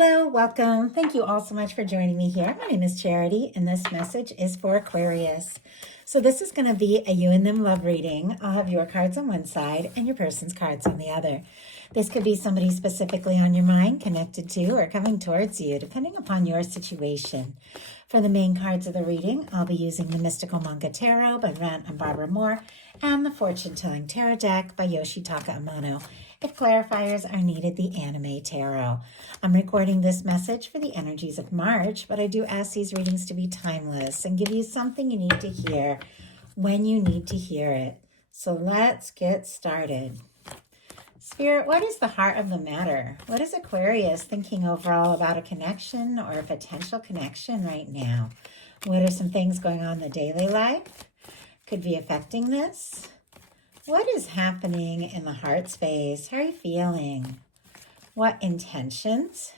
Hello, welcome. Thank you all so much for joining me here. My name is Charity, and this message is for Aquarius. So this is going to be a you and them love reading. I'll have your cards on one side and your person's cards on the other. This could be somebody specifically on your mind, connected to, or coming towards you, depending upon your situation. For the main cards of the reading, I'll be using the Mystical Manga Tarot by Ren and Barbara Moore and the Fortune Telling Tarot Deck by Yoshitaka Amano. If clarifiers are needed, the Anime Tarot. I'm recording this message for the energies of March, but I do ask these readings to be timeless and give you something you need to hear when you need to hear it. So let's get started. Spirit, what is the heart of the matter? What is Aquarius thinking overall about a connection or a potential connection right now? What are some things going on in the daily life? Could be affecting this. What is happening in the heart space? How are you feeling? What intentions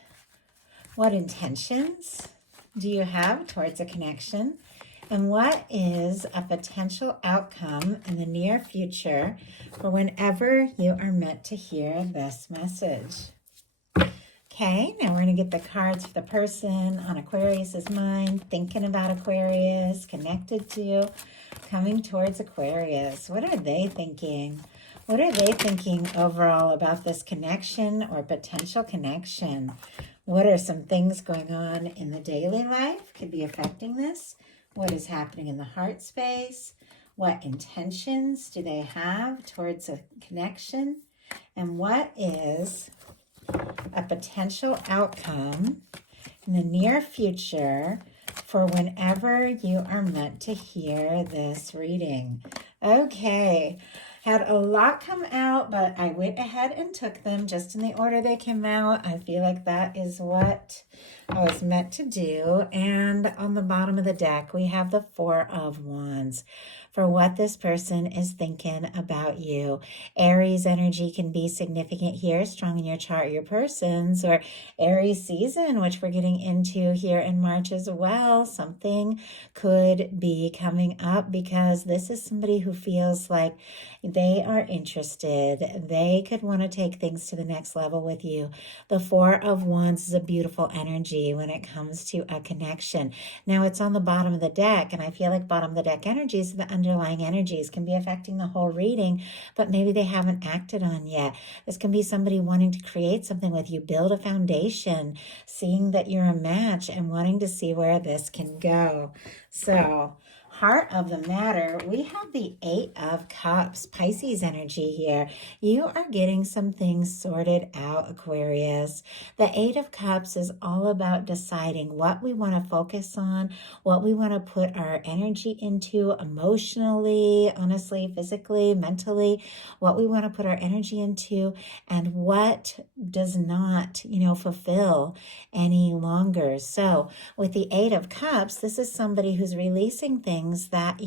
do you have towards a connection? And what is a potential outcome in the near future for whenever you are meant to hear this message? Okay, now we're going to get the cards for the person on Aquarius's mind, thinking about Aquarius, connected to, coming towards Aquarius. What are they thinking? What are they thinking overall about this connection or potential connection? What are some things going on in the daily life could be affecting this? What is happening in the heart space? What intentions do they have towards a connection? And what is a potential outcome in the near future for whenever you are meant to hear this reading? Okay, had a lot come out, but I went ahead and took them just in the order they came out. I feel like that is what I was meant to do. And on the bottom of the deck, we have the Four of Wands for what this person is thinking about you. Aries energy can be significant here, strong in your chart, your person's, or Aries season, which we're getting into here in March as well. Something could be coming up because this is somebody who feels like they are interested. They could want to take things to the next level with you. The Four of Wands is a beautiful energy when it comes to a connection. Now it's on the bottom of the deck, and I feel like bottom of the deck energies, the underlying energies can be affecting the whole reading, but maybe they haven't acted on yet. This can be somebody wanting to create something with you, build a foundation, seeing that you're a match and wanting to see where this can go. So, heart of the matter, we have the Eight of Cups, Pisces energy here. You are getting some things sorted out, Aquarius. The Eight of Cups is all about deciding what we want to focus on, what we want to put our energy into emotionally, honestly, physically, mentally, what we want to put our energy into, and what does not, fulfill any longer. So with the Eight of Cups, this is somebody who's releasing things that,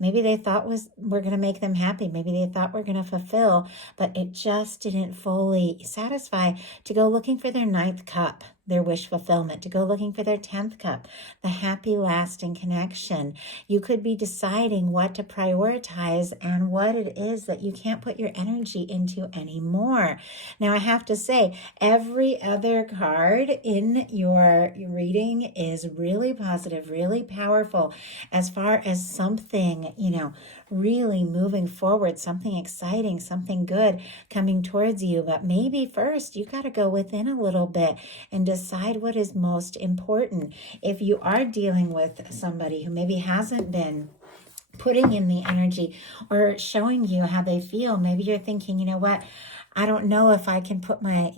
maybe they thought were going to make them happy. Maybe they thought were going to fulfill, but it just didn't fully satisfy, to go looking for their ninth cup, their wish fulfillment, to go looking for their 10th cup, the happy lasting connection. You could be deciding what to prioritize and what it is that you can't put your energy into anymore. Now, I have to say, every other card in your reading is really positive, really powerful, as far as something, really moving forward, something exciting, something good coming towards you. But maybe first you got to go within a little bit and decide what is most important. If you are dealing with somebody who maybe hasn't been putting in the energy or showing you how they feel, maybe you're thinking, you know what, I don't know if I can put my,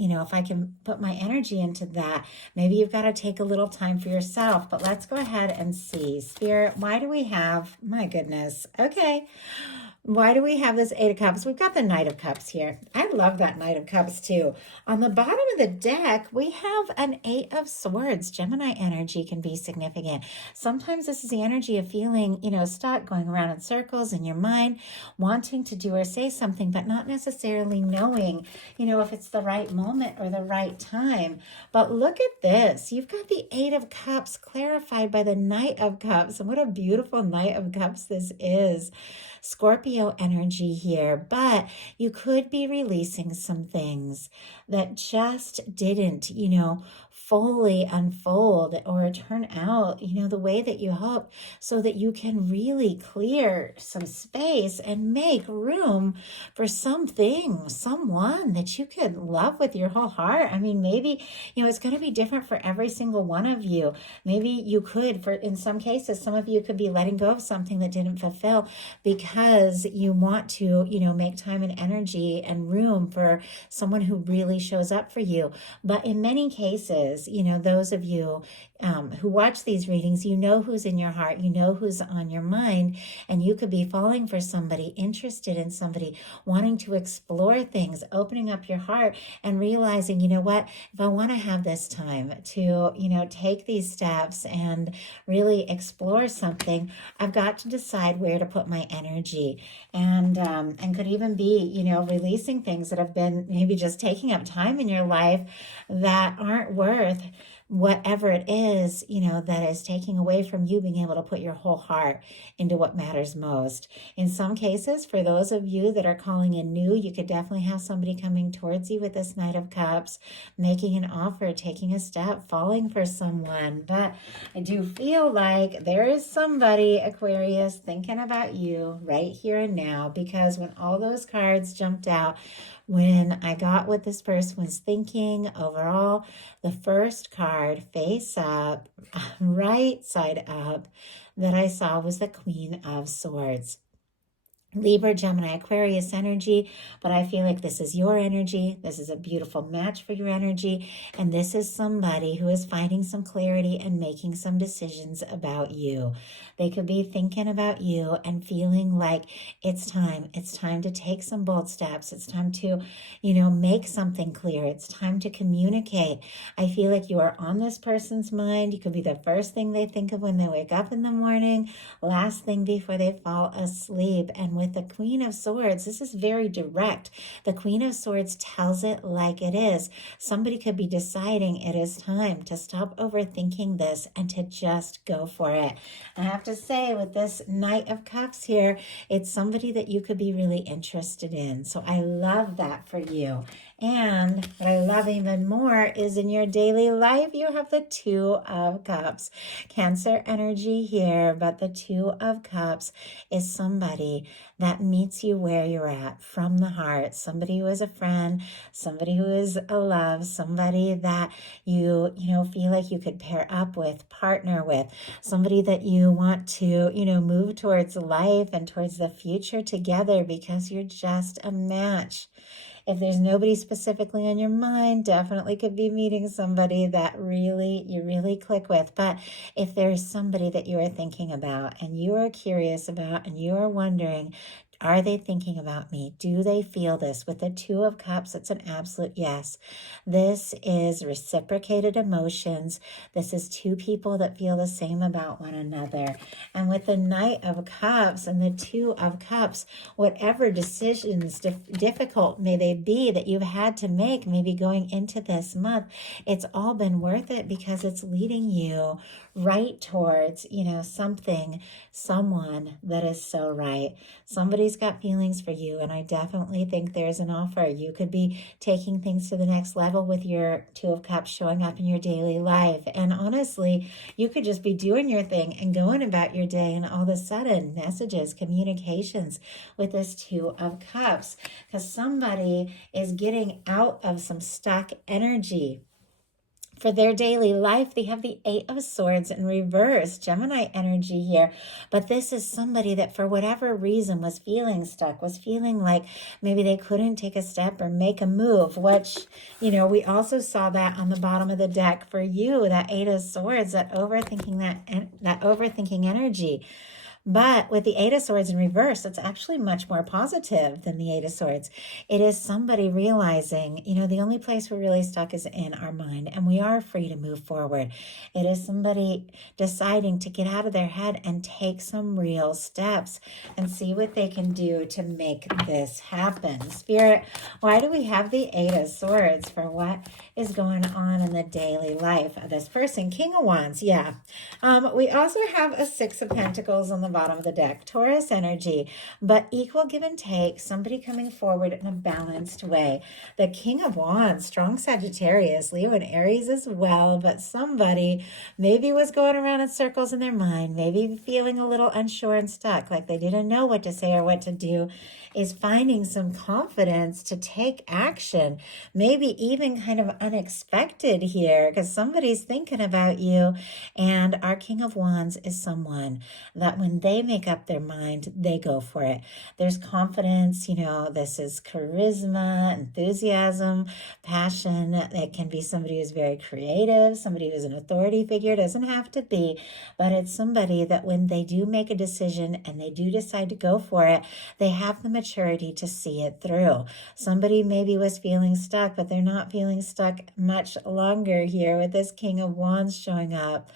put my energy into that. Maybe you've got to take a little time for yourself, but let's go ahead and see. Spirit, why do we have, my goodness, okay. Why do we have this Eight of Cups? We've got the Knight of Cups here. I love that Knight of Cups too. On the bottom of the deck, we have an Eight of Swords. Gemini energy can be significant. Sometimes this is the energy of feeling, stuck, going around in circles in your mind, wanting to do or say something, but not necessarily knowing, if it's the right moment or the right time. But look at this. You've got the Eight of Cups clarified by the Knight of Cups. And what a beautiful Knight of Cups this is. Scorpio energy here, but you could be releasing some things that just didn't, fully unfold or turn out, the way that you hope, so that you can really clear some space and make room for something, someone that you could love with your whole heart. I mean, maybe, it's going to be different for every single one of you. Maybe you could, in some cases, some of you could be letting go of something that didn't fulfill because you want to, make time and energy and room for someone who really shows up for you. But in many cases, those of you who watch these readings, who's in your heart, who's on your mind, and you could be falling for somebody, interested in somebody, wanting to explore things, opening up your heart and realizing, what, if I want to have this time to, take these steps and really explore something, I've got to decide where to put my energy, and could even be, releasing things that have been maybe just taking up time in your life that aren't worth whatever it is, that is taking away from you being able to put your whole heart into what matters most. In some cases, for those of you that are calling in new, you could definitely have somebody coming towards you with this Knight of Cups, making an offer, taking a step, falling for someone. But I do feel like there is somebody, Aquarius, thinking about you right here and now, because when all those cards jumped out, when I got what this person was thinking overall, the first card face up, right side up, that I saw was the Queen of Swords. Libra, Gemini, Aquarius energy, but I feel like this is your energy. This is a beautiful match for your energy, and this is somebody who is finding some clarity and making some decisions about you. They could be thinking about you and feeling like it's time to take some bold steps. It's time to, make something clear. It's time to communicate. I feel like you are on this person's mind. You could be the first thing they think of when they wake up in the morning, last thing before they fall asleep. And with the Queen of Swords, this is very direct. The Queen of Swords tells it like it is. Somebody could be deciding it is time to stop overthinking this and to just go for it. I have to say, with this Knight of Cups here, it's somebody that you could be really interested in. So I love that for you. And what I love even more is in your daily life, you have the Two of Cups. Cancer energy here, but the Two of Cups is somebody that meets you where you're at from the heart. Somebody who is a friend, somebody who is a love, somebody that you feel like you could pair up with, partner with, somebody that you want to, move towards life and towards the future together because you're just a match. If there's nobody specifically on your mind, definitely could be meeting somebody that you really click with. But if there's somebody that you are thinking about and you are curious about and you are wondering, are they thinking about me? Do they feel this? With the Two of Cups, it's an absolute yes. This is reciprocated emotions. This is two people that feel the same about one another. And with the Knight of Cups and the Two of Cups, whatever decisions, difficult may they be, that you've had to make, maybe going into this month, it's all been worth it because it's leading you right towards, someone that is so right. Somebody's got feelings for you, and I definitely think there's an offer. You could be taking things to the next level with your Two of Cups showing up in your daily life. And honestly, you could just be doing your thing and going about your day, and all of a sudden, messages, communications with this Two of Cups, because somebody is getting out of some stuck energy. For their daily life, they have the Eight of Swords in reverse, Gemini energy here. But this is somebody that for whatever reason was feeling stuck, was feeling like maybe they couldn't take a step or make a move, which, we also saw that on the bottom of the deck for you, that Eight of Swords, that overthinking energy. But with the Eight of Swords in reverse, it's actually much more positive than the Eight of Swords. It is somebody realizing, the only place we're really stuck is in our mind, and we are free to move forward. It is somebody deciding to get out of their head and take some real steps and see what they can do to make this happen. Spirit, why do we have the Eight of Swords for what is going on in the daily life of this person? King of Wands, yeah. We also have a Six of Pentacles on the bottom of the deck, Taurus energy, but equal give and take, somebody coming forward in a balanced way. The King of Wands, strong Sagittarius, Leo and Aries as well, but somebody maybe was going around in circles in their mind, maybe feeling a little unsure and stuck, like they didn't know what to say or what to do, is finding some confidence to take action, maybe even kind of unexpected here, because somebody's thinking about you. And our King of Wands is someone that when they make up their mind, they go for it. There's confidence, this is charisma, enthusiasm, passion. It can be somebody who's very creative, somebody who's an authority figure, doesn't have to be, but it's somebody that when they do make a decision and they do decide to go for it, they have the maturity to see it through. Somebody maybe was feeling stuck, but they're not feeling stuck much longer here with this King of Wands showing up.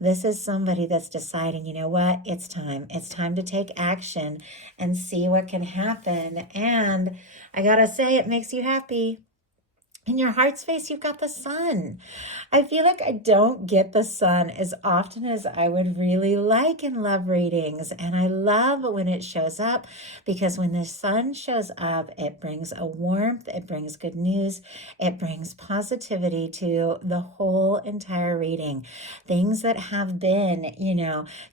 This is somebody that's deciding, you know what, it's time. It's time to take action and see what can happen. And I gotta say, it makes you happy. In your heart space, you've got the sun. I feel like I don't get the sun as often as I would really like in love readings. And I love when it shows up, because when the sun shows up, it brings a warmth, it brings good news, it brings positivity to the whole entire reading. Things that have been,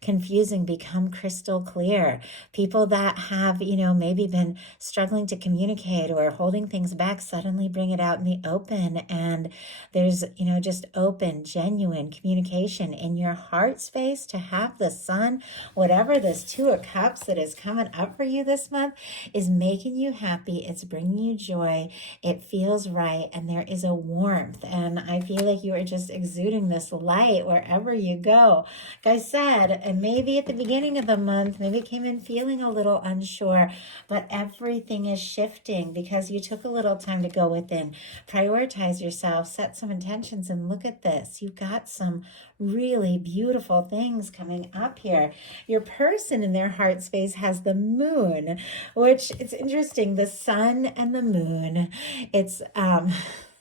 confusing become crystal clear. People that have, maybe been struggling to communicate or holding things back suddenly bring it out in the open, and there's just open, genuine communication in your heart space. To have the sun, whatever this Two of Cups that is coming up for you this month, is making you happy. It's bringing you joy. It feels right, and there is a warmth, and I feel like you are just exuding this light wherever you go. Like I said, and maybe at the beginning of the month, maybe it came in feeling a little unsure, but everything is shifting because you took a little time to go within. Prioritize yourself, set some intentions, and look at this. You've got some really beautiful things coming up here. Your person in their heart space has the moon, which it's interesting. The sun and the moon, it's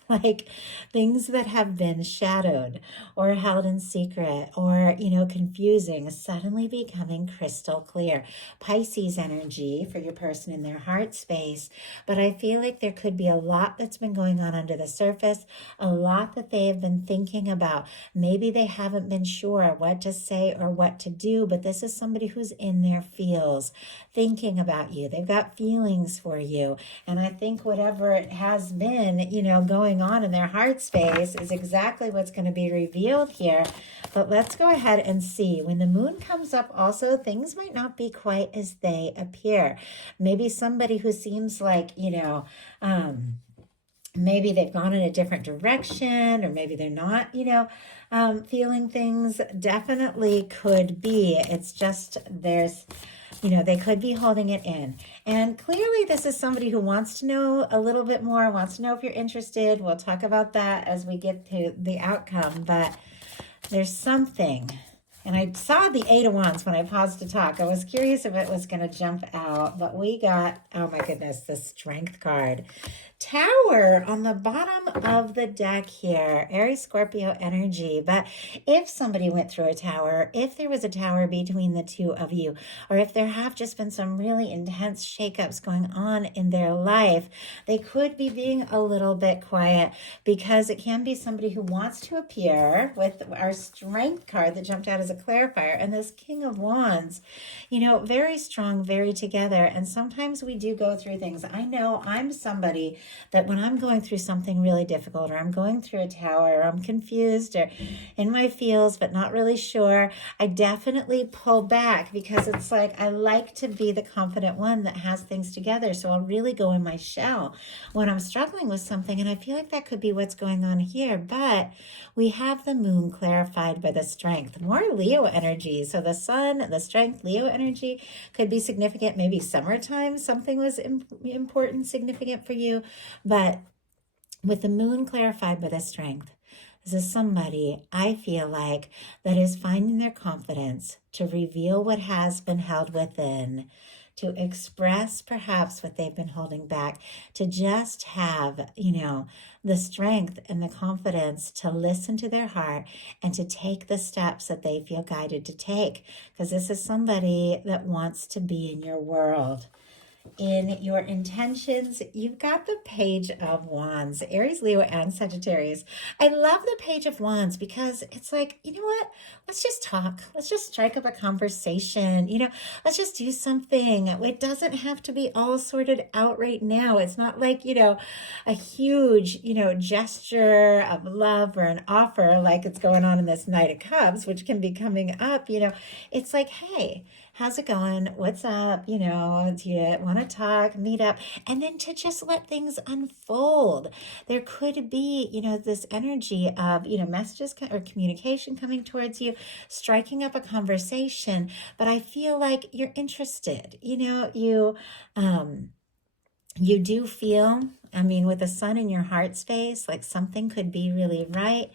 like things that have been shadowed or held in secret or, confusing, suddenly becoming crystal clear. Pisces energy for your person in their heart space. But I feel like there could be a lot that's been going on under the surface, a lot that they have been thinking about. Maybe they haven't been sure what to say or what to do, but this is somebody who's in their feels, thinking about you. They've got feelings for you. And I think whatever it has been, going on in their heart space is exactly what's going to be revealed here. But let's go ahead and see. When the moon comes up also, things might not be quite as they appear. Maybe somebody who seems like, maybe they've gone in a different direction, or maybe they're not, feeling things. Definitely could be. It's just there's they could be holding it in. And clearly this is somebody who wants to know a little bit more, wants to know if you're interested. We'll talk about that as we get to the outcome, but there's something. And I saw the Eight of Wands when I paused to talk. I was curious if it was going to jump out, but we got, oh my goodness, the Strength card. Tower on the bottom of the deck here, Aries Scorpio energy. But if somebody went through a tower, if there was a tower between the two of you, or if there have just been some really intense shakeups going on in their life, they could be being a little bit quiet, because it can be somebody who wants to appear with our Strength card that jumped out as a clarifier, and this King of Wands, very strong, very together. And sometimes we do go through things. I know I'm somebody that when I'm going through something really difficult, or I'm going through a tower, or I'm confused or in my feels but not really sure, I definitely pull back, because it's like I like to be the confident one that has things together. So I'll really go in my shell when I'm struggling with something, and I feel like that could be what's going on here. But we have the moon clarified by the Strength, more Leo energy. So the sun, the Strength, Leo energy could be significant. Maybe summertime, something was important, significant for you. But with the moon clarified by the Strength, this is somebody, I feel like, that is finding their confidence to reveal what has been held within, to express perhaps what they've been holding back, to just have, the strength and the confidence to listen to their heart and to take the steps that they feel guided to take. Because this is somebody that wants to be in your world. In your intentions, you've got the Page of Wands, Aries, Leo, and Sagittarius. I love the Page of Wands because it's like, you know what? Let's just talk. Let's just strike up a conversation. Let's just do something. It doesn't have to be all sorted out right now. It's not like, a huge, gesture of love or an offer like it's going on in this Knight of Cups, which can be coming up. It's like, hey, how's it going? What's up? Do you want to talk, meet up? And then to just let things unfold. There could be, this energy of, messages or communication coming towards you, striking up a conversation. But I feel like you're interested. You do feel, with the sun in your heart space, like something could be really right.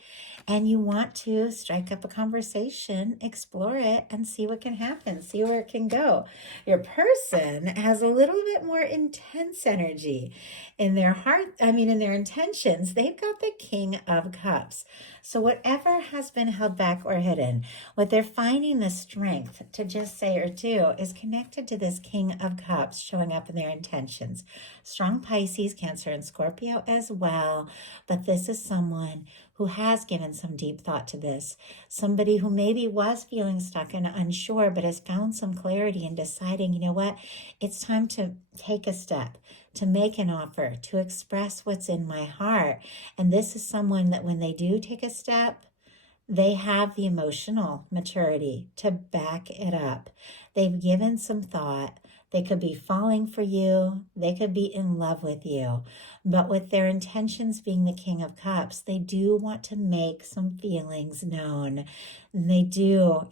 And you want to strike up a conversation, explore it, and see what can happen, see where it can go. Your person has a little bit more intense energy in their heart, in their intentions. They've got the King of Cups. So whatever has been held back or hidden, what they're finding the strength to just say or do is connected to this King of Cups showing up in their intentions. Strong Pisces, Cancer, and Scorpio as well. But this is someone who has given some deep thought to this. Somebody who maybe was feeling stuck and unsure, but has found some clarity in deciding, you know what, it's time to take a step, to make an offer, to express what's in my heart. And this is someone that when they do take a step, they have the emotional maturity to back it up. They've given some thought. They could be falling for you. They could be in love with you. But with their intentions being the King of Cups, they do want to make some feelings known. And they do,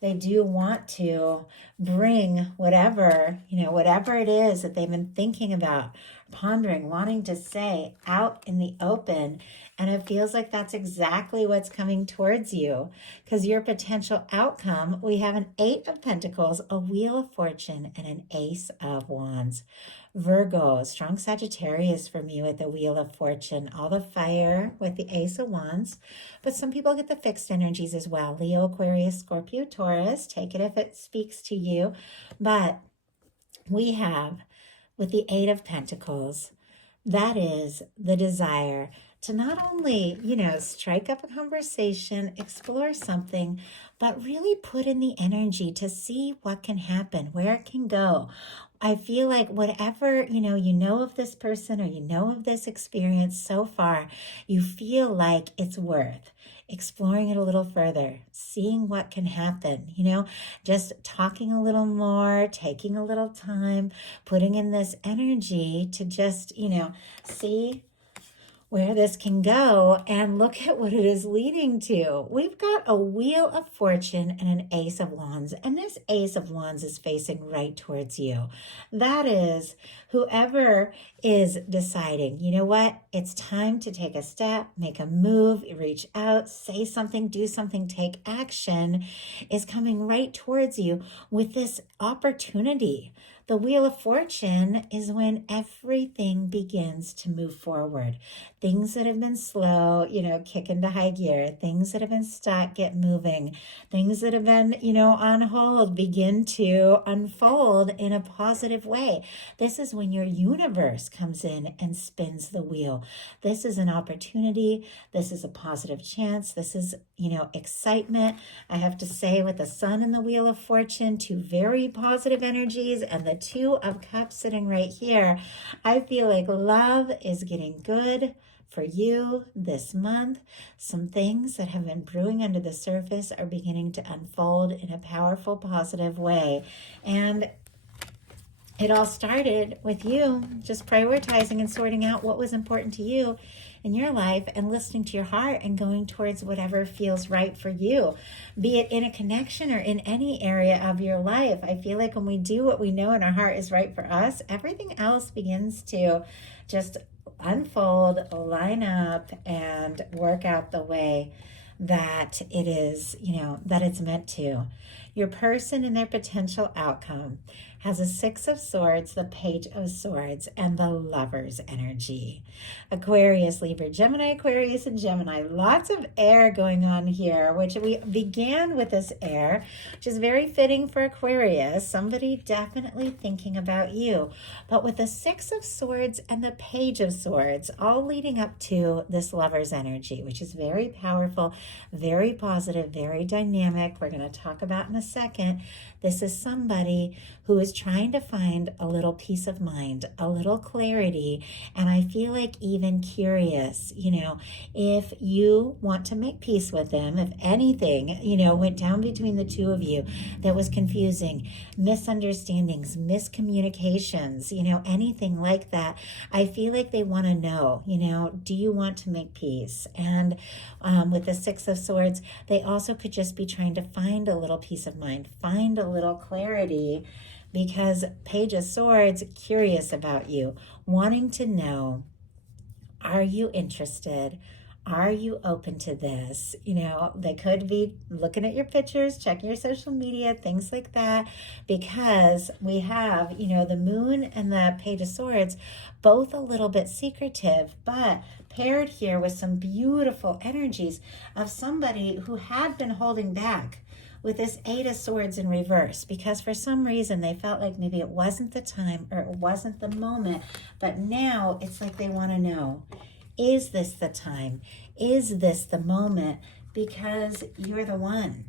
they do want to bring whatever it is that they've been thinking about, pondering, wanting to say out in the open. And it feels like that's exactly what's coming towards you, because your potential outcome, we have an 8 of Pentacles, a Wheel of Fortune, and an Ace of Wands. Virgo, strong Sagittarius for me with the Wheel of Fortune, all the fire with the Ace of Wands. But some people get the fixed energies as well. Leo, Aquarius, Scorpio, Taurus. Take it if it speaks to you. But we have with the 8 of Pentacles, that is the desire to not only, strike up a conversation, explore something, but really put in the energy to see what can happen, where it can go. I feel like whatever, you know of this person or you know of this experience so far, you feel like it's worth exploring it a little further, seeing what can happen, just talking a little more, taking a little time, putting in this energy to just, see where this can go and look at what it is leading to. We've got a Wheel of Fortune and an Ace of Wands, and this Ace of Wands is facing right towards you. That is whoever is deciding, you know what, it's time to take a step, make a move, reach out, say something, do something, take action, is coming right towards you with this opportunity. The Wheel of Fortune is when everything begins to move forward. Things that have been slow, kick into high gear. Things that have been stuck get moving. Things that have been, on hold begin to unfold in a positive way. This is when your universe comes in and spins the wheel. This is an opportunity. This is a positive chance. This is, excitement. I have to say, with the Sun and the Wheel of Fortune, 2 very positive energies, and the 2 of Cups sitting right here, I feel like love is getting good for you this month. Some things that have been brewing under the surface are beginning to unfold in a powerful, positive way. And it all started with you just prioritizing and sorting out what was important to you in your life and listening to your heart and going towards whatever feels right for you, be it in a connection or in any area of your life. I feel like when we do what we know in our heart is right for us, everything else begins to just unfold, line up, and work out the way that it is, that it's meant to. Your person and their potential outcome has a Six of Swords, the Page of Swords, and the Lover's energy. Aquarius, Libra, Gemini, Aquarius, and Gemini. Lots of air going on here, which we began with this air, which is very fitting for Aquarius. Somebody definitely thinking about you. But with the Six of Swords and the Page of Swords, all leading up to this Lover's energy, which is very powerful, very positive, very dynamic. We're going to talk about in a second. This is somebody who is trying to find a little peace of mind, a little clarity, and I feel like even curious, if you want to make peace with them, if anything, went down between the two of you that was confusing, misunderstandings, miscommunications, anything like that, I feel like they want to know, do you want to make peace? And with the Six of Swords, they also could just be trying to find a little peace of mind, find a little clarity, because Page of Swords, curious about you, wanting to know, are you interested? Are you open to this? They could be looking at your pictures, checking your social media, things like that, because we have, the Moon and the Page of Swords, both a little bit secretive, but paired here with some beautiful energies of somebody who had been holding back with this Eight of Swords in reverse, because for some reason they felt like maybe it wasn't the time or it wasn't the moment, but now it's like they want to know, is this the time? Is this the moment? Because you're the one.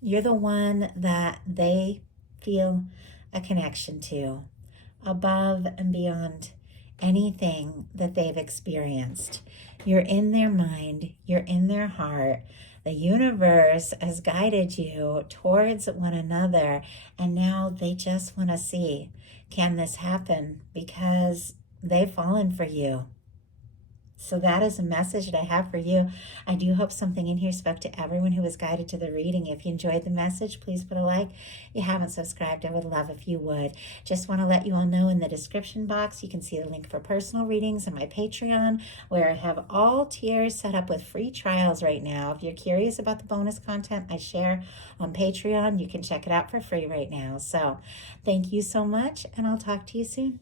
You're the one that they feel a connection to, above and beyond anything that they've experienced. You're in their mind, you're in their heart. The universe has guided you towards one another, and now they just want to see, can this happen? Because they've fallen for you. So that is a message that I have for you. I do hope something in here spoke to everyone who was guided to the reading. If you enjoyed the message, please put a like. If you haven't subscribed, I would love if you would. Just want to let you all know, in the description box, you can see the link for personal readings and my Patreon, where I have all tiers set up with free trials right now. If you're curious about the bonus content I share on Patreon, you can check it out for free right now. So thank you so much, and I'll talk to you soon.